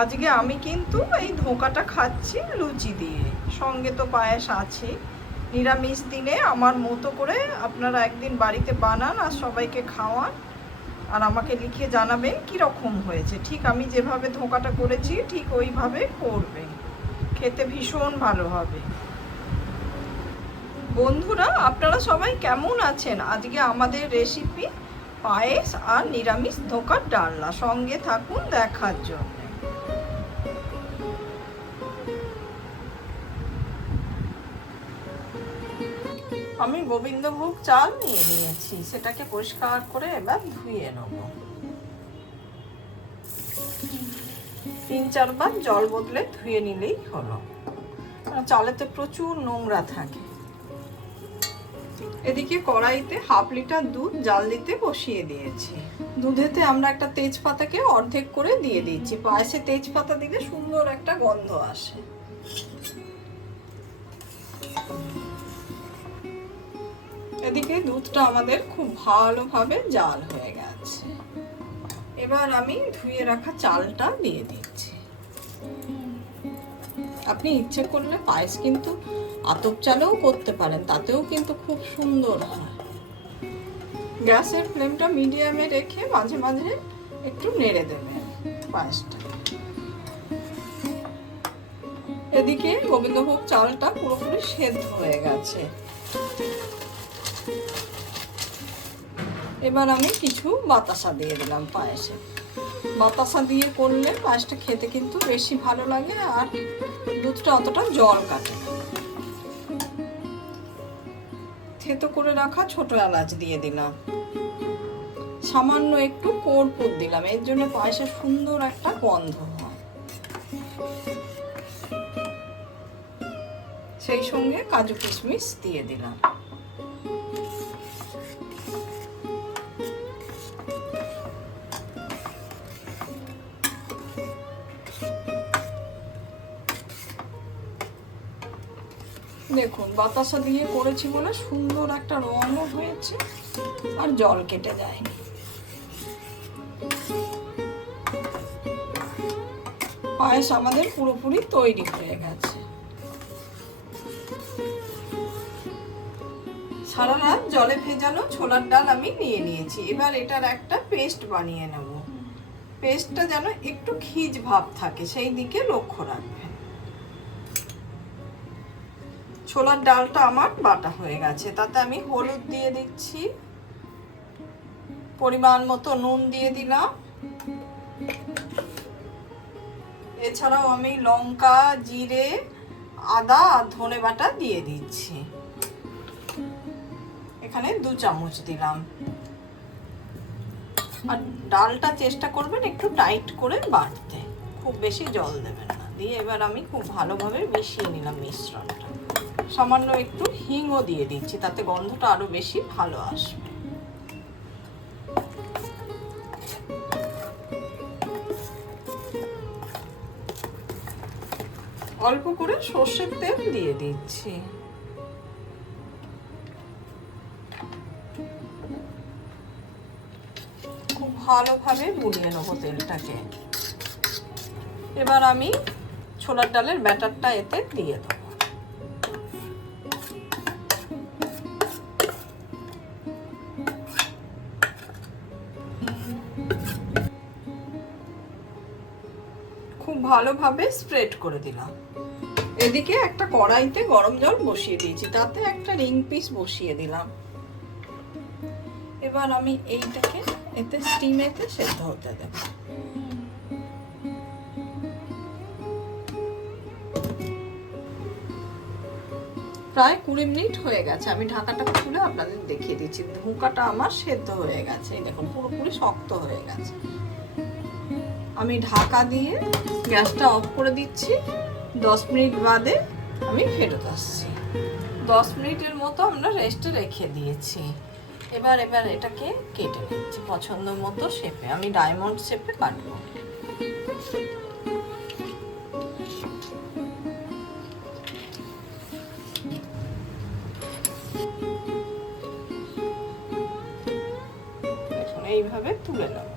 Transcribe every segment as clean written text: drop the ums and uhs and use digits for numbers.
আজকে আমি কিন্তু এই ধোকাটা খাচ্ছি লুচি দিয়ে, সঙ্গে তো পায়েস আছে। নিরামিষ দিনে আমার মতো করে আপনারা একদিন বাড়িতে বানান আর সবাইকে খাওয়ান, আর আমাকে লিখে জানাবেন কীরকম হয়েছে। ঠিক আমি যেভাবে ধোকাটা করেছি ঠিক ওইভাবে করবেন, খেতে ভীষণ ভালো হবে। বন্ধুরা, আপনারা সবাই কেমন আছেন? আজকে আমাদের রেসিপি পায়েস আর নিরামিষ ধোকার ডালনা, সঙ্গে থাকুন দেখার জন্য। আমি গোবিন্দভোগ চাল নিয়ে নিয়েছি, সেটাকে পরিষ্কার করে এবার ধুয়ে নেব। 3-4 বার জল বদলে ধুয়ে নিলেই হলো, চালেতে প্রচুর নোংরা থাকে। এদিকে কড়াইতে 1/2 লিটার দুধ জাল দিতে বসিয়ে দিয়েছি। দুধেতে আমরা একটা তেজপাতাকে অর্ধেক করে দিয়ে দিচ্ছি। পায়েসে তেজপাতা দিলে সুন্দর একটা গন্ধ আসে। এদিকে দুধটা আমাদের খুব ভালোভাবে জাল হয়ে গেছে। এবার আমি ধুয়ে রাখা চালটা দিয়ে দিচ্ছি। আপনি ইচ্ছে করলে পায়েস কিন্তু আতপ চালেও করতে পারেন, তাতেও কিন্তু খুব সুন্দর হয়। গ্যাসের ফ্লেমটা মিডিয়ামে রেখে মাঝে মাঝে একটু নেড়ে দেবেন পায়েসটা। এদিকে গোবিন্দভোগ চালটা পুরোপুরি সেদ্ধ হয়ে গেছে। এবার আমি কিছু বাতাসা দিয়ে দিলাম পায়েসে। বাতাসা দিয়ে করলে পায়েসটা খেতে কিন্তু বেশি ভালো লাগে, আর দুধটা অতটা জল কাটে না। থেতো করে রাখা ছোট এলাচ দিয়ে দিলাম। সামান্য একটু কর্পূর দিলাম, এর জন্য পায়েসের সুন্দর একটা গন্ধ হয়। সেই সঙ্গে কাজু কিশমিশ দিয়ে দিলাম। দেখুন, বাতাসা দিয়ে করেছি বলে সুন্দর একটা রঙও হয়েছে আর জল কেটে যায়নি। পায়েস আমাদের পুরোপুরি তৈরি হয়ে গেছে। সারা রাত জলে ভেজানো ছোলার ডাল আমি নিয়ে নিয়েছি। এবার এটার একটা পেস্ট বানিয়ে নেব। পেস্টটা যেন একটু খিজ ভাব থাকে সেই দিকে লক্ষ্য রাখবেন। ছোলার ডালটা আমার বাটা হয়ে গেছে, তাতে আমি হলুদ দিয়ে দিচ্ছি, পরিমাণ মতো নুন দিয়ে দিলাম। এছাড়াও আমি লঙ্কা, জিরে, আদা আর ধনে বাটা দিয়ে দিচ্ছি। এখানে 2 চামচ দিলাম। আর ডালটা চেষ্টা করবেন একটু টাইট করে বাটতে, খুব বেশি জল দেবেন না। দিয়ে এবার আমি খুব ভালোভাবে মিশিয়ে নিলাম মিশ্রণটা। সামান্য একটু হিংও দিয়ে দিচ্ছি, তাতে গন্ধটা আরো বেশি ভালো আসবে। অল্প করে সর্ষের তেল দিয়ে দিচ্ছি। খুব ভালোভাবে গুলিয়ে নেবো তেলটাকে। এবার আমি ছোলার ডালের ব্যাটারটা এতে দিয়ে দেবো। খুব ভালোভাবে স্প্রেড করে দিলাম। এদিকে একটা কড়াইতে গরম জল বসিয়ে দিয়েছি, তাতে একটা রিং পিস বসিয়ে দিলাম। এবার আমি এইটাকে এতে স্টিমেতে সেদ্ধ হতে দেব। প্রায় 20 মিনিট হয়ে গেছে। আমি ঢাকাটা খুলে আপনাদের দেখিয়ে দিচ্ছি। ধোকাটা আমার সেদ্ধ হয়ে গেছে, দেখুন পুরোপুরি শক্ত হয়ে গেছে। আমি ঢাকা দিয়ে গ্যাসটা অফ করে দিচ্ছি। 10 মিনিট বাদে আমি ফেরত আসছি। 10 মিনিটের মতো আমরা রেস্টে রেখে দিয়েছি। এবার এটাকে কেটে নিচ্ছি পছন্দ মতো শেপে। আমি ডায়মন্ড শেপে কাটবো। এইভাবে তুলে নেব।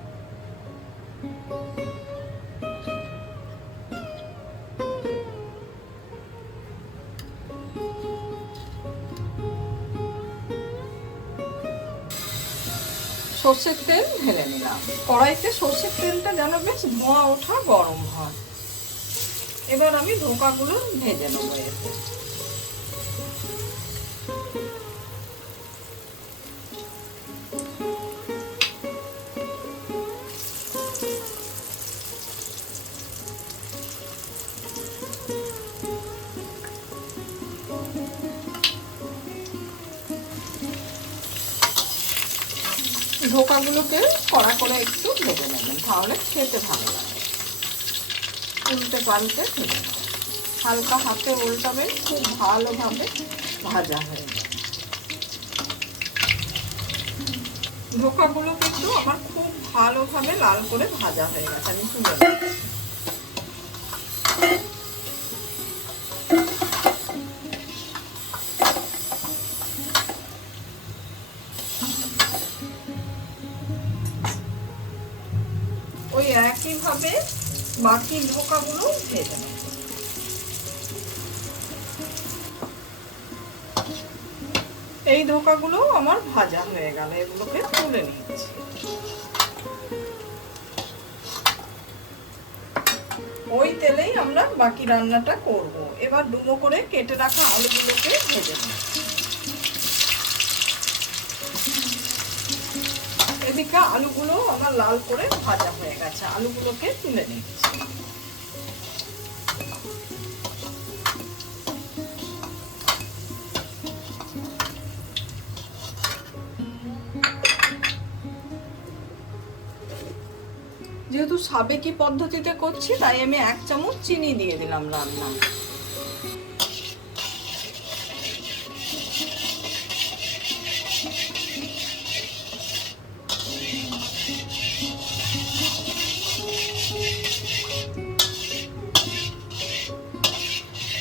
সর্ষের তেল ঢেলে নিলাম। কড়াইতে সর্ষের তেলটা যেন বেশ ধোঁয়া ওঠা গরম হয়। এবার আমি ধোকাগুলো ভেজে নেবো এতে। ধোকাগুলোকে কড়া করে একটু ভেজে নেবেন, তাহলে খেতে ভালো লাগে। উল্টে পাল্টে ভেজে নেবেন, হালকা হাতে উল্টাবেন, খুব ভালোভাবে ভাজা হয়ে যাবে। ধোকাগুলো কিন্তু আমার খুব ভালোভাবে লাল করে ভাজা হয়ে গেছে, আমি তুলে নিচ্ছি। ওই একইভাবে বাকি ধোকাগুলো ভেজে নেব। এই ধোকাগুলো আমার ভাজা হয়ে গেল, এগুলোকে তুলে নিচ্ছি। ওই তেলেই আমরা বাকি রান্নাটা করব। এবার ডুমো করে কেটে রাখা আলুগুলোকে ভেজে নেব। এদিকে আলুগুলো আমার লাল করে ভাজা হয়ে গেছে, আলুগুলোকে তুলে নিচ্ছি। যেহেতু সাবেকি পদ্ধতিতে করছি, তাই আমি 1 চামচ চিনি দিয়ে দিলাম রান্না।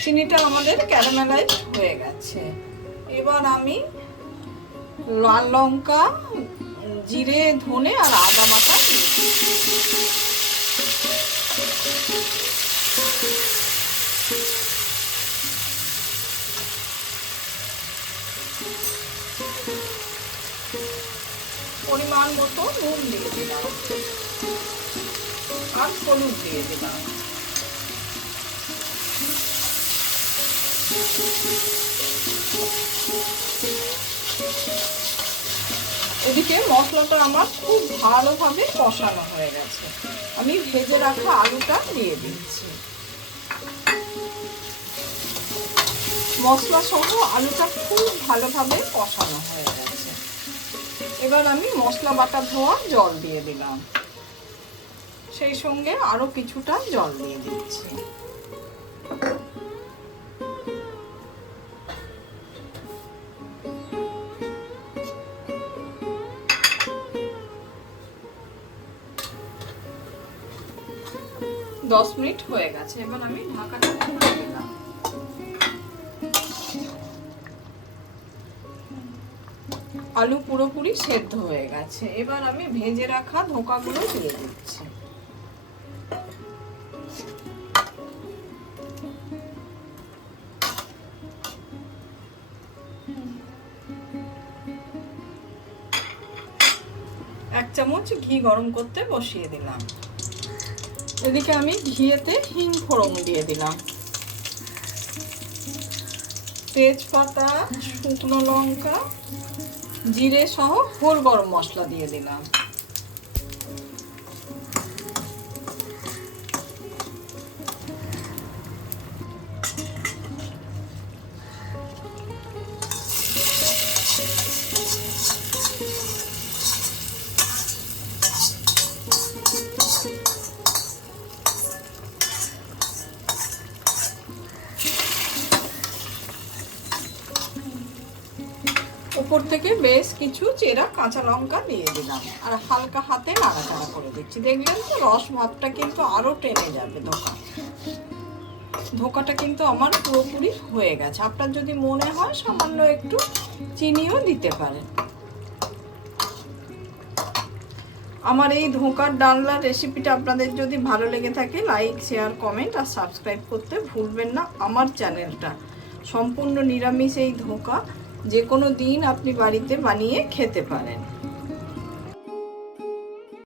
চিনিটা আমাদের ক্যারামেলাইজ হয়ে গেছে। এবার আমি লাল লঙ্কা, জিরে, ধনে আর আদা বাটা পরিমাণ মতো নুন দিয়ে দিলাম আর হলুদ দিয়ে দিলাম। এদিকে মশলাটা আমার খুব ভালোভাবে কষানো হয়ে গেছে, আমি ভেজে রাখা আলুটা দিয়ে দিচ্ছি। মশলা সহ আলুটা খুব ভালোভাবে কষানো হয়ে গেছে। এবার আমি মশলা বাটা ধোয়া জল দিয়ে দিলাম, সেই সঙ্গে আরো কিছুটা জল দিয়ে দিচ্ছি। দশ মিনিট হয়ে গেছে, এবার আমি ঢাকাটা খুলে দিলাম। আলু পুরোপুরি সেদ্ধ হয়ে গেছে, এবার আমি ভেজে রাখা ধোকাগুলো দিয়ে দিচ্ছি। এক চামচ ঘি গরম করতে বসিয়ে দিলাম। এদিকে আমি ঘিয়েতে হিং ফোড়ন দিয়ে দিলাম, তেজপাতা, শুকনো লঙ্কা, জিরে সহ হোল গরম মশলা দিয়ে দিলাম। উপর থেকে বেশ কিছু চেরা কাঁচা লঙ্কা দিয়ে দিলাম আর হালকা হাতে নাড়াচাড়া করে দিচ্ছি। দেখলেন তো রস ভাতটা কিন্তু আরো টেনে যাবে। ধোকাটা কিন্তু আমার পুরোপুরি হয়ে গেছে। আপনার যদি মনে হয় সামান্য একটু চিনিও দিতে পারেন। আমার এই ধোকার ডালনার রেসিপিটা আপনাদের যদি ভালো লেগে থাকে, লাইক, শেয়ার, কমেন্ট আর সাবস্ক্রাইব করতে ভুলবেন না। আমার চ্যানেলটা সম্পূর্ণ নিরামিষ এই ধোকা যে কোনো দিন আপনি বাড়িতে বানিয়ে খেতে পারেন।